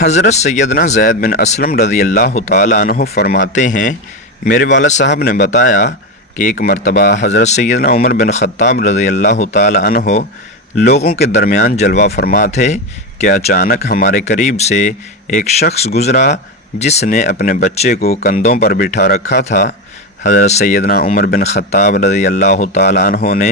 حضرت سیدنا زید بن اسلم رضی اللہ تعالیٰ عنہ فرماتے ہیں، میرے والد صاحب نے بتایا کہ ایک مرتبہ حضرت سیدنا عمر بن خطاب رضی اللہ تعالیٰ عنہ لوگوں کے درمیان جلوہ فرما تھے کہ اچانک ہمارے قریب سے ایک شخص گزرا جس نے اپنے بچے کو کندھوں پر بٹھا رکھا تھا۔ حضرت سیدنا عمر بن خطاب رضی اللہ تعالیٰ عنہ نے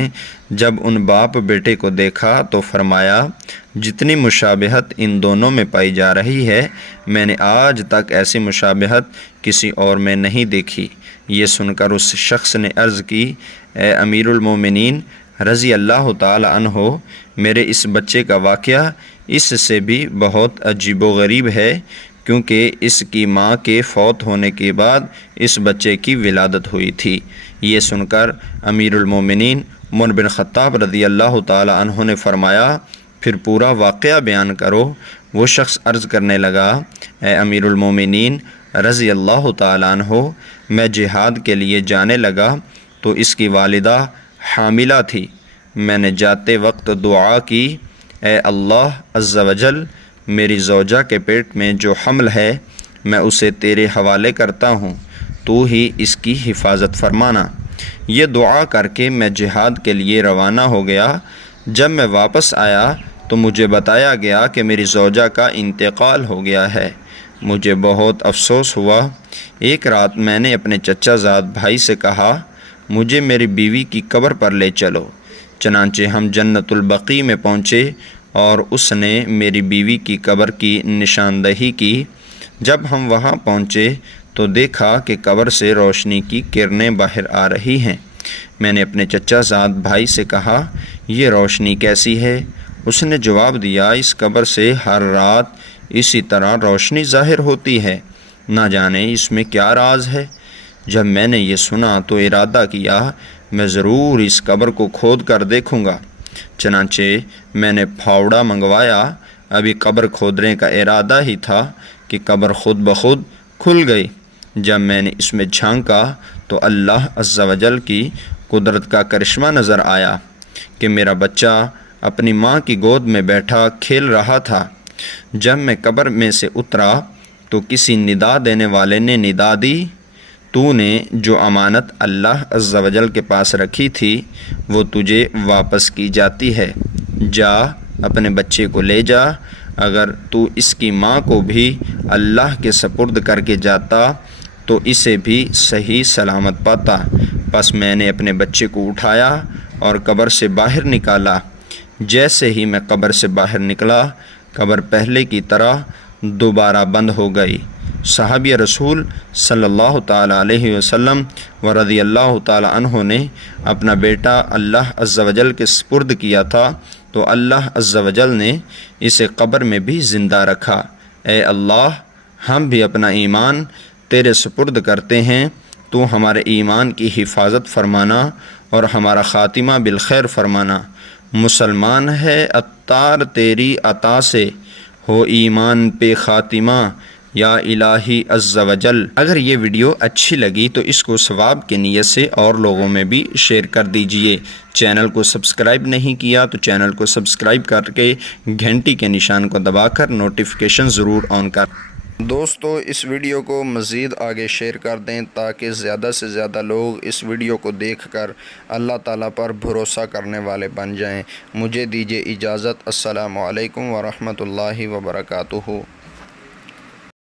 جب ان باپ بیٹے کو دیکھا تو فرمایا، جتنی مشابہت ان دونوں میں پائی جا رہی ہے، میں نے آج تک ایسی مشابہت کسی اور میں نہیں دیکھی۔ یہ سن کر اس شخص نے عرض کی، اے امیر المومنین رضی اللہ تعالی عنہ، میرے اس بچے کا واقعہ اس سے بھی بہت عجیب و غریب ہے، کیونکہ اس کی ماں کے فوت ہونے کے بعد اس بچے کی ولادت ہوئی تھی۔ یہ سن کر امیر المومنین عمر بن خطاب رضی اللہ تعالی عنہ نے فرمایا، پھر پورا واقعہ بیان کرو۔ وہ شخص عرض کرنے لگا، اے امیر المومنین رضی اللہ تعالی عنہ، میں جہاد کے لیے جانے لگا تو اس کی والدہ حاملہ تھی۔ میں نے جاتے وقت دعا کی، اے اللہ عز و جل، میری زوجہ کے پیٹ میں جو حمل ہے میں اسے تیرے حوالے کرتا ہوں، تو ہی اس کی حفاظت فرمانا۔ یہ دعا کر کے میں جہاد کے لیے روانہ ہو گیا۔ جب میں واپس آیا تو مجھے بتایا گیا کہ میری زوجہ کا انتقال ہو گیا ہے۔ مجھے بہت افسوس ہوا۔ ایک رات میں نے اپنے چچا زاد بھائی سے کہا، مجھے میری بیوی کی قبر پر لے چلو۔ چنانچہ ہم جنت البقیع میں پہنچے اور اس نے میری بیوی کی قبر کی نشاندہی کی۔ جب ہم وہاں پہنچے تو دیکھا کہ قبر سے روشنی کی کرنیں باہر آ رہی ہیں۔ میں نے اپنے چچا زاد بھائی سے کہا، یہ روشنی کیسی ہے؟ اس نے جواب دیا، اس قبر سے ہر رات اسی طرح روشنی ظاہر ہوتی ہے، نہ جانے اس میں کیا راز ہے۔ جب میں نے یہ سنا تو ارادہ کیا، میں ضرور اس قبر کو کھود کر دیکھوں گا۔ چنانچہ میں نے پھاوڑا منگوایا۔ ابھی قبر کھودنے کا ارادہ ہی تھا کہ قبر خود بخود کھل گئی۔ جب میں نے اس میں جھانکا تو اللہ عز و جل کی قدرت کا کرشمہ نظر آیا کہ میرا بچہ اپنی ماں کی گود میں بیٹھا کھیل رہا تھا۔ جب میں قبر میں سے اترا تو کسی ندا دینے والے نے ندا دی، تو نے جو امانت اللہ عز و جل کے پاس رکھی تھی وہ تجھے واپس کی جاتی ہے۔ جا اپنے بچے کو لے جا۔ اگر تو اس کی ماں کو بھی اللہ کے سپرد کر کے جاتا تو اسے بھی صحیح سلامت پاتا۔ پس میں نے اپنے بچے کو اٹھایا اور قبر سے باہر نکالا۔ جیسے ہی میں قبر سے باہر نکلا، قبر پہلے کی طرح دوبارہ بند ہو گئی۔ صحابی رسول صلی اللہ تعالیٰ علیہ وسلم و رضی اللہ تعالیٰ عنہ نے اپنا بیٹا اللہ عز و جل کے سپرد کیا تھا تو اللہ عز و جل نے اسے قبر میں بھی زندہ رکھا۔ اے اللہ، ہم بھی اپنا ایمان تیرے سپرد کرتے ہیں، تو ہمارے ایمان کی حفاظت فرمانا اور ہمارا خاتمہ بالخیر فرمانا۔ مسلمان ہے عطار تیری عطا سے، ہو ایمان پہ خاتمہ یا الہی عز و جل۔ اگر یہ ویڈیو اچھی لگی تو اس کو ثواب کی نیت سے اور لوگوں میں بھی شیئر کر دیجئے۔ چینل کو سبسکرائب نہیں کیا تو چینل کو سبسکرائب کر کے گھنٹی کے نشان کو دبا کر نوٹیفیکیشن ضرور آن کر۔ دوستو، اس ویڈیو کو مزید آگے شیئر کر دیں تاکہ زیادہ سے زیادہ لوگ اس ویڈیو کو دیکھ کر اللہ تعالیٰ پر بھروسہ کرنے والے بن جائیں۔ مجھے دیجیے اجازت۔ السلام علیکم ورحمۃ اللہ وبرکاتہ۔